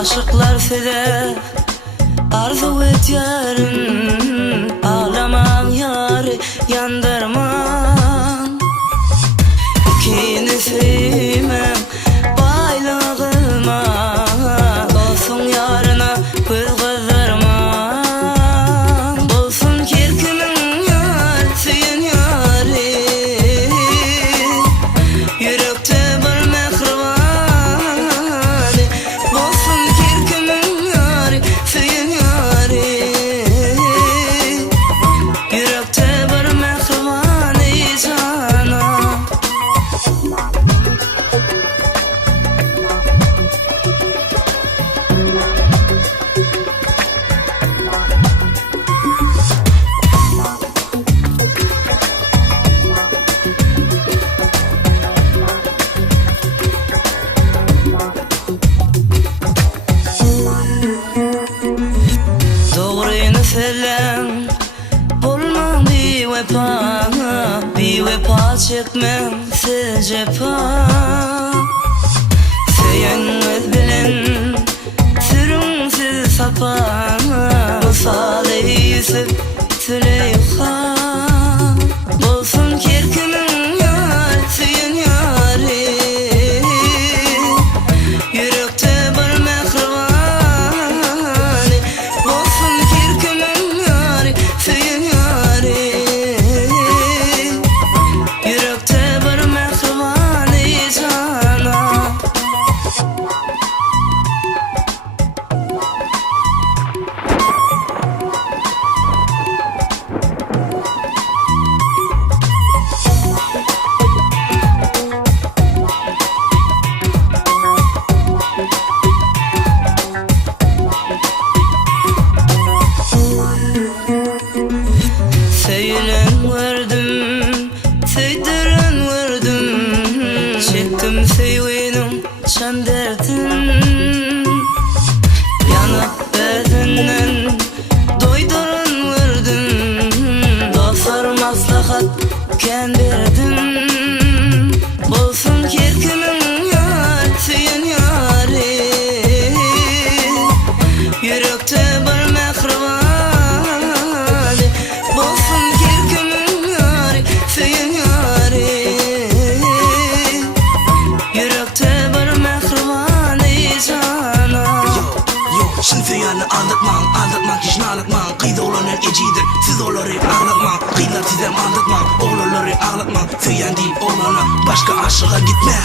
Aşıklar fede arzu et yarın, ağlaman yarı yandırman. İki nefime baylığıma olsun yarına göz kızdırman. Olsun kirkimin yar süyün yarı, yürekte bir mehriban. Olsun kirkimin yar süyün yarı, yürekte bir mehriban icana. Doğruyunu söylen, bulmam bir vefa çekmem siz cefa. Söyünmez bilen sürümsüz sapan, Musa'lı Yusuf Süleyha. Olsun kirkimin yar süyün yarı, yürekte bir mehriban. Olsun kirkimin yar süyün yarı, yürekte bir mehriban icana. Söylen verdim, söydiren verdim, çektim söylenim çan derdim. Yanıp bedenen doyduran verdim, dostlar maslahat ken verdim. Olsun kirkimin yar süyün yarı, yürekte bir mehriban. Olsun kirkimin yar süyün yarı, yürekte bir mehriban icana. Yo, şimdi feyanı anlatman, kişini ağlatman. Kıyda olanlar ecidir, siz oları ağlatman. Kıylar sizem anlatman, oğulları ağlatman. Feyan değil olana, başka aşığa gitmem.